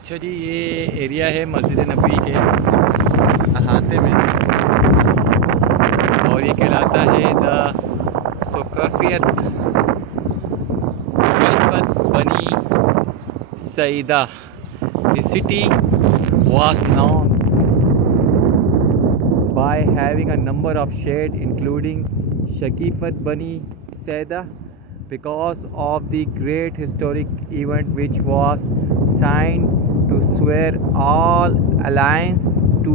अच्छा जी, ये एरिया है मस्जिद नबी के अहाते में और ये कहलाता है द सुकफियत बनी Saeeda. The city was known by having a number of shades including Shakifat Bani Saida because of the great historic event which was signed to swear all allegiance to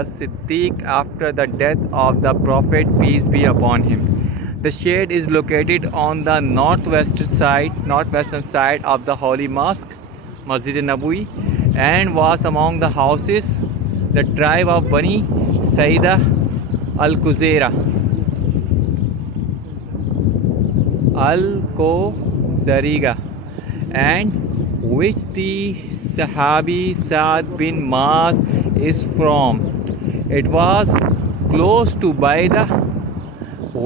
as-Siddiq after the death of the Prophet, peace be upon him. The shade is located on the northwestern side of the Holy Mosque, Masjid Nabui, and was among the houses the tribe of Bani Saida al-Kuzera al-Kozariga, and which the Sahabi Saad bin Maaz is from. It was close to by the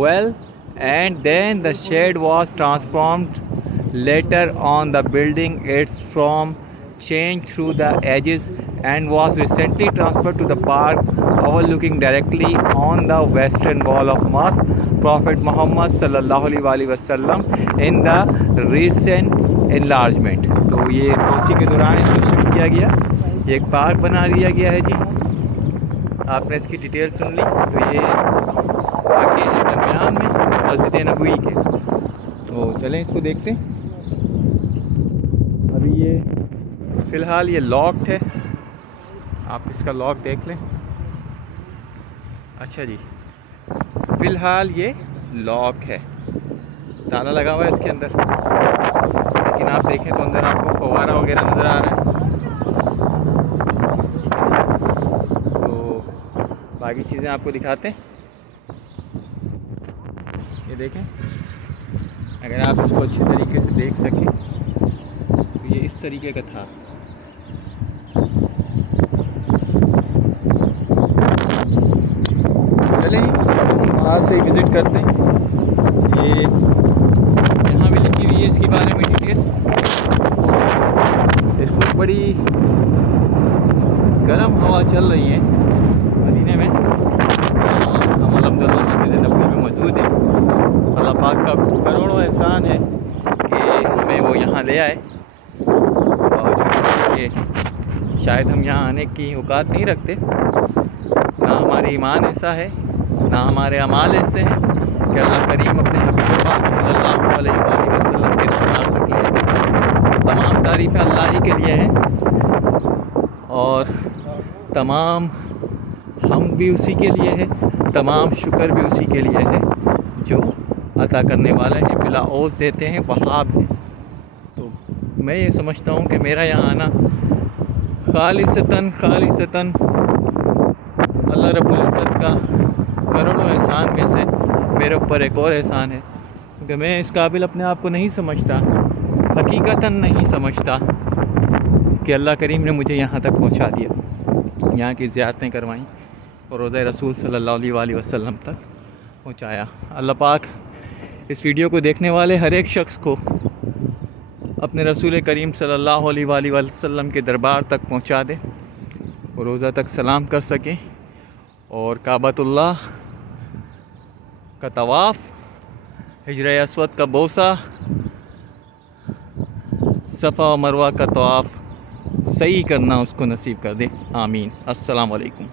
well, and then the shed was transformed later on. The building its form changed through the ages and was recently transferred to the park overlooking directly on the western wall of mosque Prophet Muhammad sallallahu alaihi wasallam in the recent enlargement. तो ये तोसी के दौरान इसको shift किया गया, ये एक park बना दिया गया है जी। आपने इसकी डिटेल सुन ली। तो ये वाक़ई है दरमियान में मस्जिद नबवी के। तो चलें इसको देखते हैं। अभी ये फ़िलहाल ये लॉक्ड है, आप इसका लॉक देख लें। अच्छा जी, फ़िलहाल ये लॉक है, ताला लगा हुआ है इसके अंदर, लेकिन आप देखें तो अंदर आपको फव्वारा वगैरह नज़र आ रहा है। तो बाकी चीज़ें आपको दिखाते हैं। ये देखें, अगर आप इसको अच्छे तरीके से देख सकें तो ये इस तरीके का था। चलें बाहर से विज़िट करते हैं। ये यहाँ भी लिखी हुई है इसके बारे में डिटेल। इस वक्त बड़ी गर्म हवा चल रही है मदीने में। हम अल्हम्दुलिल्लाह मस्जिद नबवी में मौजूद हैं। अल्लाह पाक का करोड़ों एहसान है कि हमें वो यहाँ ले आए, बावजूद इसके कि शायद हम यहाँ आने की औकात नहीं रखते। ना हमारी ईमान ऐसा है, ना हमारे अमाल ऐसे हैं कि अल्लाह करीम अपने हबीब पाक सल्लल्लाहु अलैहि वसल्लम के दरबार तक ले। तमाम तारीफ़ें अल्लाह ही के लिए हैं और तमाम हम भी उसी के लिए है, तमाम शुक्र भी उसी के लिए है जो अता करने वाले हैं, बिला औज़ देते हैं, वहाब हैं। तो मैं ये समझता हूँ कि मेरा यहाँ आना खालिसतन अल्लाह रब्बुल इज़्ज़त का करोड़ों एहसान में से मेरे ऊपर एक और एहसान है कि मैं इस काबिल अपने आप को नहीं समझता, हकीकतन नहीं समझता कि अल्लाह करीम ने मुझे यहाँ तक पहुँचा दिया, यहाँ की ज़ियारतें करवाईं और रोज़ा रसूल सल्लल्लाहु अलैहि वसल्लम तक पहुँचाया। अल्लाह पाक इस वीडियो को देखने वाले हर एक शख्स को अपने रसूल करीम सल्लल्लाहु अलैहि वसल्लम के दरबार तक पहुँचा दे और रोज़ा तक सलाम कर सकें और काबतुल्लाह का तवाफ़, हिजर अस्वद का बोसा, सफ़ा व मरवा का तवाफ़ सही करना उसको नसीब कर दे। आमीन। अस्सलाम वालेकुम।